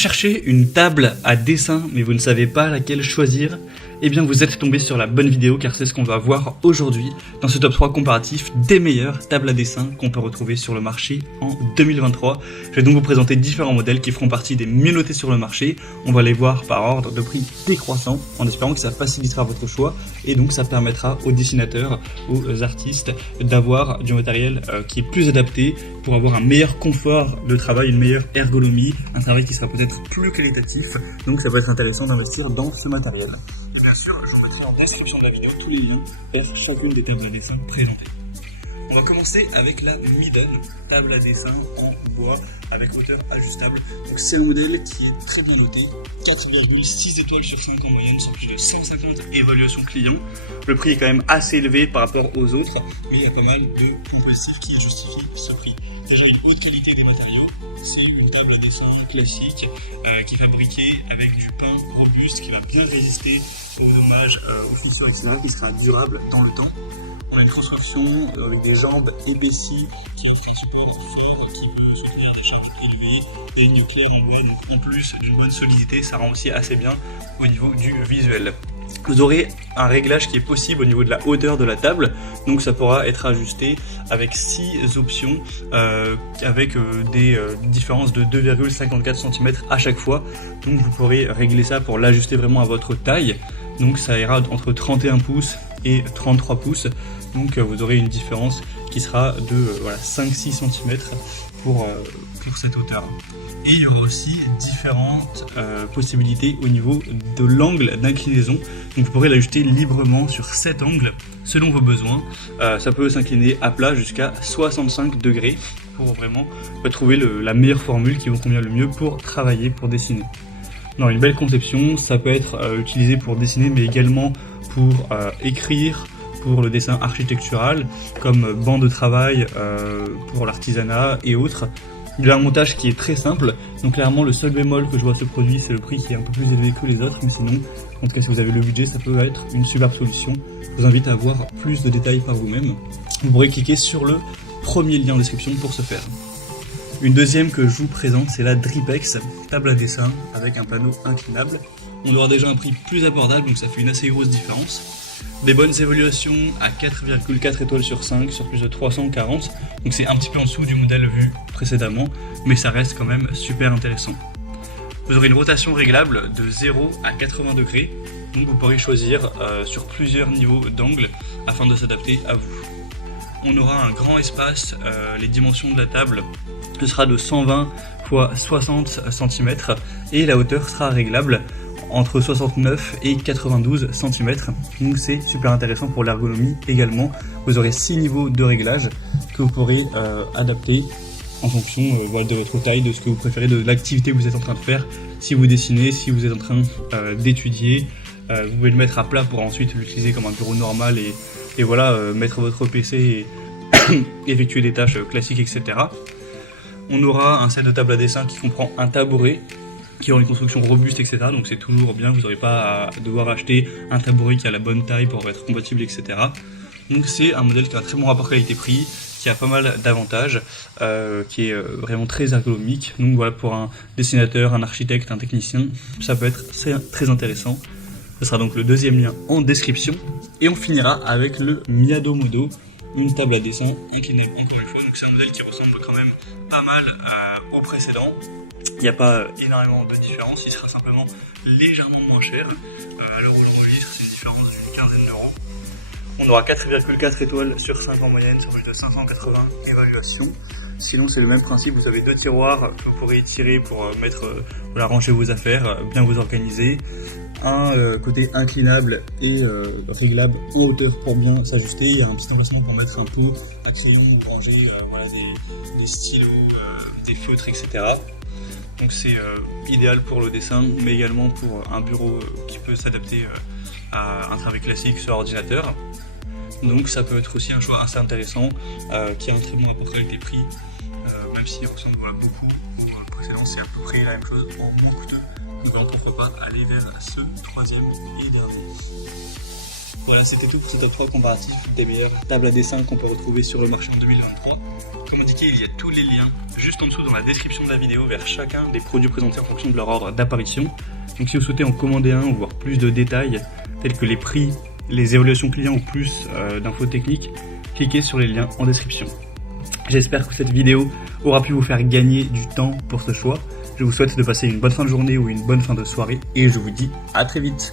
recherchez une table à dessin mais vous ne savez pas laquelle choisir, eh bien vous êtes tombé sur la bonne vidéo car c'est ce qu'on va voir aujourd'hui dans ce top 3 comparatif des meilleures tables à dessin qu'on peut retrouver sur le marché en 2023. Je vais donc vous présenter différents modèles qui feront partie des mieux notés sur le marché. On va les voir par ordre de prix décroissant en espérant que ça facilitera votre choix et donc ça permettra aux dessinateurs, aux artistes d'avoir du matériel qui est plus adapté pour avoir un meilleur confort de travail, une meilleure ergonomie, un travail qui sera peut-être plus qualitatif, donc ça peut être intéressant d'investir dans ce matériel. Et bien sûr, je vous mettrai en description de la vidéo tous les liens vers chacune des tables à dessin présentées. On va commencer avec la Midden, table à dessin en bois avec hauteur ajustable. Donc c'est un modèle qui est très bien noté, 4,6 étoiles sur 5 en moyenne, sur plus de 150 évaluations clients. Le prix est quand même assez élevé par rapport aux autres, mais il y a pas mal de points positifs qui justifient ce prix. Déjà une haute qualité des matériaux, c'est une table à dessin classique qui est fabriquée avec du pain robuste qui va bien résister aux dommages, aux fissures, etc., qui sera durable dans le temps. On a une construction avec des jambes ébaissies qui offre un support fort qui peut soutenir des charges élevées et une claire en bois, donc en plus d'une bonne solidité, ça rend aussi assez bien au niveau du visuel. Vous aurez un réglage qui est possible au niveau de la hauteur de la table, donc ça pourra être ajusté avec 6 options avec des différences de 2,54 cm à chaque fois. Donc vous pourrez régler ça pour l'ajuster vraiment à votre taille, donc ça ira entre 31 pouces et 33 pouces, donc vous aurez une différence qui sera de 5-6 cm pour cette hauteur. Et il y aura aussi différentes possibilités au niveau de l'angle d'inclinaison, donc vous pourrez l'ajuster librement sur 7 angles selon vos besoins. Ça peut s'incliner à plat jusqu'à 65 degrés pour vraiment trouver la meilleure formule qui vous convient le mieux pour travailler, pour dessiner. Non, une belle conception, ça peut être utilisé pour dessiner mais également pour écrire, pour le dessin architectural, comme banc de travail pour l'artisanat et autres. Il a un montage qui est très simple, donc clairement le seul bémol que je vois à ce produit c'est le prix qui est un peu plus élevé que les autres, mais sinon, en tout cas si vous avez le budget, ça peut être une superbe solution. Je vous invite à voir plus de détails par vous-même. Vous pourrez cliquer sur le premier lien en description pour ce faire. Une deuxième que je vous présente, c'est la Dripex, table à dessin avec un panneau inclinable. On aura déjà un prix plus abordable, donc ça fait une assez grosse différence. Des bonnes évaluations à 4,4 étoiles sur 5 sur plus de 340, donc c'est un petit peu en dessous du modèle vu précédemment, mais ça reste quand même super intéressant. Vous aurez une rotation réglable de 0 à 80 degrés, donc vous pourrez choisir sur plusieurs niveaux d'angle afin de s'adapter à vous. On aura un grand espace, les dimensions de la table, ce sera de 120 x 60 cm et la hauteur sera réglable entre 69 et 92 cm, donc c'est super intéressant pour l'ergonomie également. Vous aurez 6 niveaux de réglage que vous pourrez adapter en fonction de votre taille, de ce que vous préférez, de l'activité que vous êtes en train de faire. Si vous dessinez, si vous êtes en train d'étudier, vous pouvez le mettre à plat pour ensuite l'utiliser comme un bureau normal et voilà, mettre votre PC et effectuer des tâches classiques, etc. On aura un set de table à dessin qui comprend un tabouret, qui aura une construction robuste, etc. Donc c'est toujours bien, vous n'aurez pas à devoir acheter un tabouret qui a la bonne taille pour être compatible, etc. Donc c'est un modèle qui a un très bon rapport qualité-prix, qui a pas mal d'avantages, qui est vraiment très ergonomique. Donc voilà, pour un dessinateur, un architecte, un technicien, ça peut être très intéressant. Ce sera donc le deuxième lien en description. Et on finira avec le Miado Modo, une table à dessin inclinée encore une fois. Donc c'est un modèle qui ressemble quand même pas mal au précédent. Il n'y a pas énormément de différence, il sera simplement légèrement moins cher. À l'heure où j'enregistre, c'est une différence d'une quinzaine d'euros. On aura 4,4 étoiles sur 5 en moyenne sur plus de 580 évaluations. Sinon c'est le même principe, vous avez 2 tiroirs que vous pourrez tirer pour ranger vos affaires, bien vous organiser. Un côté inclinable et réglable en hauteur pour bien s'ajuster. Il y a un petit emplacement pour mettre un pot à crayon ou ranger des stylos, des feutres, etc. Donc c'est idéal pour le dessin, mais également pour un bureau qui peut s'adapter à un travail classique sur ordinateur. Donc ça peut être aussi un choix assez intéressant, qui a un très bon rapport qualité-prix, même s'il ressemble beaucoup au précédent, c'est à peu près la même chose en moins coûteux. Donc pourquoi pas aller vers ce troisième et dernier. Voilà, c'était tout pour ce top 3 comparatif des meilleures tables à dessin qu'on peut retrouver sur le marché en 2023. Comme indiqué, il y a tous les liens juste en dessous dans la description de la vidéo vers chacun des produits présentés en fonction de leur ordre d'apparition. Donc si vous souhaitez en commander un ou voir plus de détails tels que les prix, les évaluations clients ou plus d'infos techniques, cliquez sur les liens en description. J'espère que cette vidéo aura pu vous faire gagner du temps pour ce choix. Je vous souhaite de passer une bonne fin de journée ou une bonne fin de soirée et je vous dis à très vite.